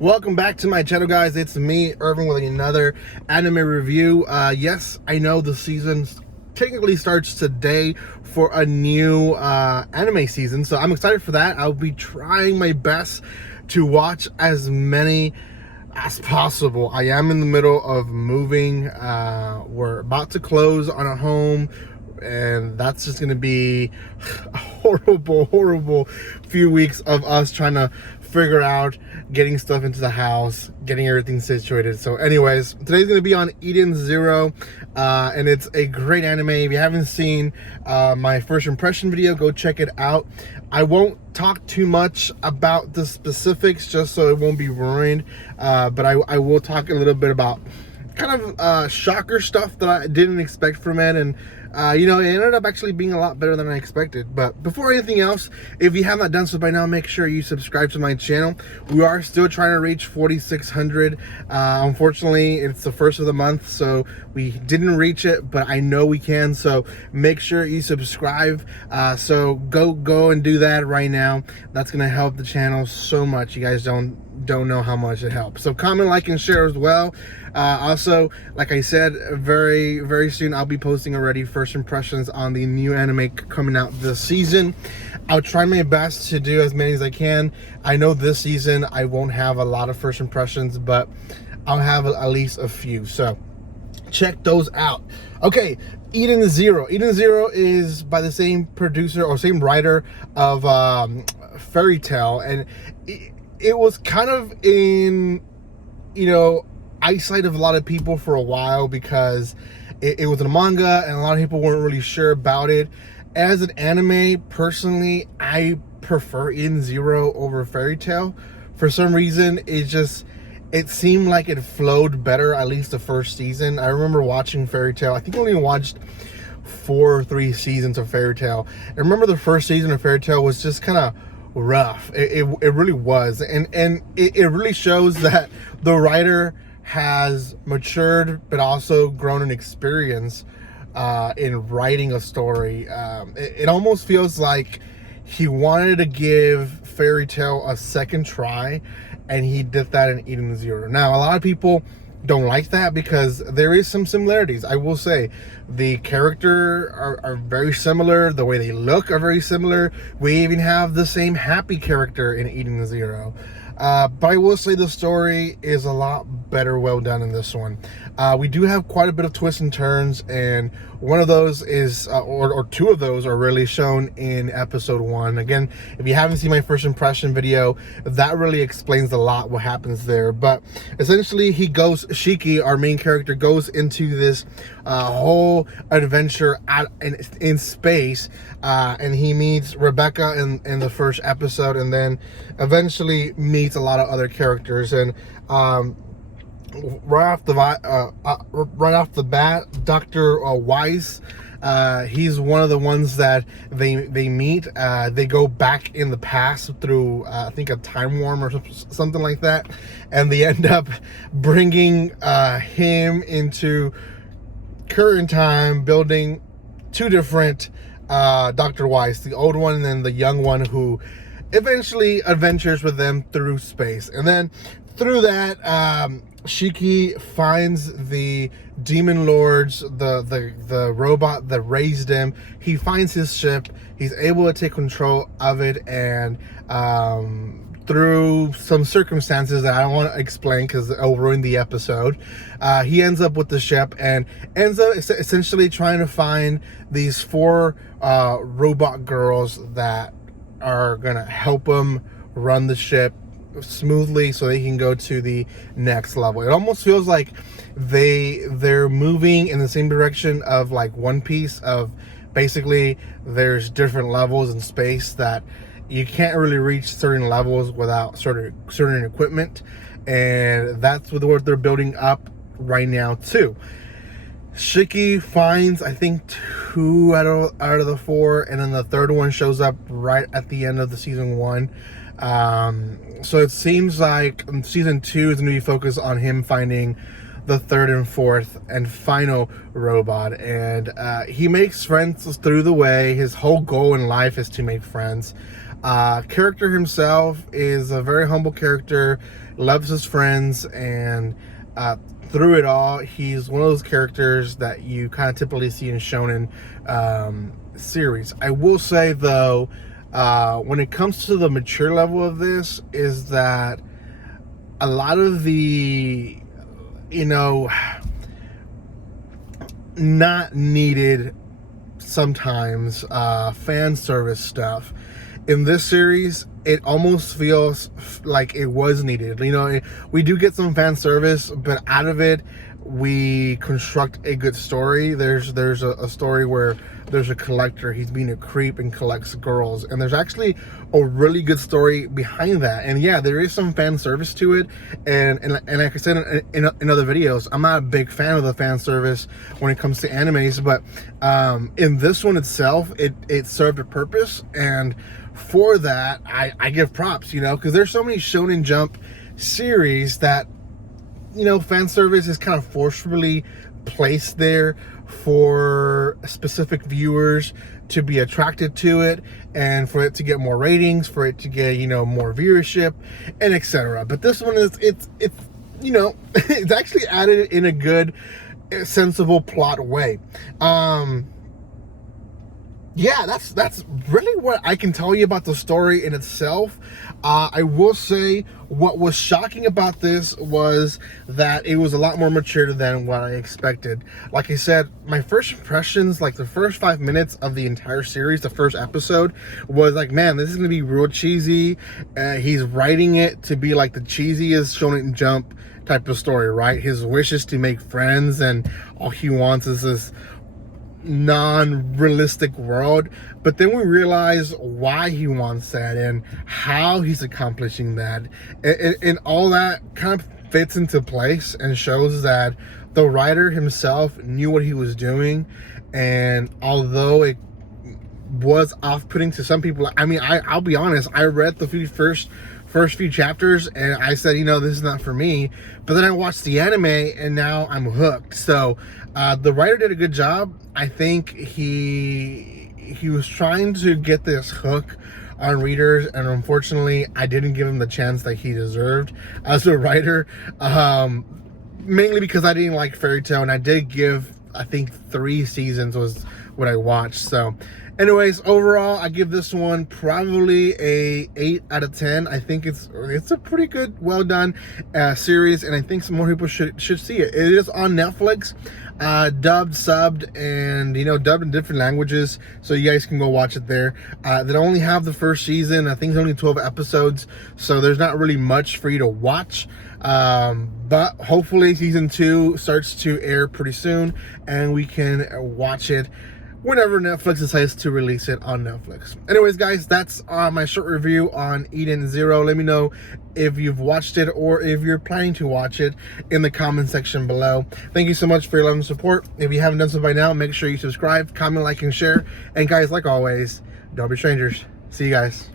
Welcome back to my channel, guys. It's me, Irvin, with another anime review. Yes, I know the season technically starts today for a new anime season, so I'm excited for that. I'll be trying my best to watch as many as possible. I am in the middle of moving. We're about to close on a home, and that's just gonna be a horrible few weeks of us trying to figure out getting stuff into the house, getting everything situated. So anyways, today's gonna be on Eden Zero, and it's a great anime. If you haven't seen my first impression video, go check it out. I won't talk too much about the specifics just so it won't be ruined, but I will talk a little bit about kind of shocker stuff that I didn't expect from it, and you know, it ended up actually being a lot better than I expected. But before anything else, if you have not done so by now, make sure you subscribe to my channel. We are still trying to reach 4,600. Unfortunately, it's the first of the month, so we didn't reach it, but I know we can. So make sure you subscribe. So go and do that right now. That's gonna help the channel so much. You guys don't know how much it helps. So comment, like, and share as well. Also, like I said, very soon I'll be posting already first impressions on the new anime coming out this season. I'll try my best to do as many as I can. I know this season I won't have a lot of first impressions, but I'll have at least a few, so check those out. Okay, Eden Zero. Eden Zero is by the same producer or same writer of Fairy Tail, and it was kind of in, you know, eyesight of a lot of people for a while because it was a manga and a lot of people weren't really sure about it. As an anime, personally, I prefer Eden Zero over Fairy Tail. For some reason, it seemed like it flowed better, at least the first season. I remember watching Fairy Tail. I think I only watched 4 or 3 seasons of Fairy Tail. I remember the first season of Fairy Tail was just kind of rough. It really was, and it really shows that the writer has matured but also grown in experience in writing a story. It almost feels like he wanted to give Fairy Tail a second try, and he did that in Eden Zero. Now, a lot of people don't like that because there is some similarities. I will say the character are very similar. The way they look are very similar. We even have the same happy character in Eden Zero. But I will say the story is a lot better well done in this one. We do have quite a bit of twists and turns, and one of those is, or 2 of those are really shown in episode 1. Again, if you haven't seen my first impression video, that really explains a lot what happens there. But essentially, Shiki, our main character, goes into this whole adventure in space, and he meets Rebecca in the first episode, and then eventually meets a lot of other characters. And right off the bat, Dr. Weiss, he's one of the ones that they meet. They go back in the past through I think a time worm or something like that, and they end up bringing him into current time, building 2 different Dr. Weiss, the old one and then the young one, who eventually adventures with them through space. And then through that, Shiki finds the demon lords, the robot that raised him. He finds his ship. He's able to take control of it, and through some circumstances that I don't want to explain because it'll ruin the episode, he ends up with the ship and ends up essentially trying to find these 4 robot girls that are gonna help him run the ship smoothly so they can go to the next level. It almost feels like they're moving in the same direction of like One Piece, of basically there's different levels in space that you can't really reach certain levels without certain equipment, and that's what they're building up right now too. Shiki finds, I think, 2 out of the 4, and then the 3rd one shows up right at the end of the season 1. So it seems like season 2 is going to be focused on him finding the 3rd and 4th and final robot, and he makes friends through the way. His whole goal in life is to make friends. Character himself is a very humble character, loves his friends, and through it all, he's one of those characters that you kind of typically see in shonen series. I will say though, when it comes to the mature level of this, is that a lot of the, not needed sometimes fan service stuff in this series, it almost feels like it was needed. We do get some fan service, but out of it, we construct a good story. There's a story where there's a collector. He's being a creep and collects girls, and there's actually a really good story behind that. And yeah, there is some fan service to it. And like I said in other videos, I'm not a big fan of the fan service when it comes to animes, but in this one itself, it served a purpose, and for that, I give props. Because there's so many Shonen Jump series that fan service is kind of forcefully placed there for specific viewers to be attracted to it, and for it to get more ratings, for it to get more viewership, and etc. But this one is it's it's actually added in a good, sensible plot way. Yeah, that's really what I can tell you about the story in itself. I will say what was shocking about this was that it was a lot more mature than what I expected. Like I said, my first impressions, like the first 5 minutes of the entire series, the first episode, was like, man, this is gonna be real cheesy. He's writing it to be like the cheesiest Shonen Jump type of story, right? His wish is to make friends, and all he wants is this non-realistic world. But then we realize why he wants that and how he's accomplishing that, and all that kind of fits into place and shows that the writer himself knew what he was doing. And although it was off-putting to some people, I'll be honest, I read the first few chapters and I said, this is not for me. But then I watched the anime and now I'm hooked. So the writer did a good job. I think he was trying to get this hook on readers, and unfortunately I didn't give him the chance that he deserved as a writer, mainly because I didn't like Fairy Tail, and I did give, I think 3 seasons was what I watched. So anyways, overall, I give this one probably a 8 out of 10. I think it's a pretty good, well done series, and I think some more people should see it. It is on Netflix, dubbed, subbed, and dubbed in different languages, so you guys can go watch it there. They only have the first season. I think it's only 12 episodes, so there's not really much for you to watch. But hopefully season 2 starts to air pretty soon, and we can watch it whenever Netflix decides to release it on Netflix. Anyways, guys, that's my short review on Eden Zero. Let me know if you've watched it or if you're planning to watch it in the comment section below. Thank you so much for your love and support. If you haven't done so by now, make sure you subscribe, comment, like, and share. And guys, like always, don't be strangers. See you guys.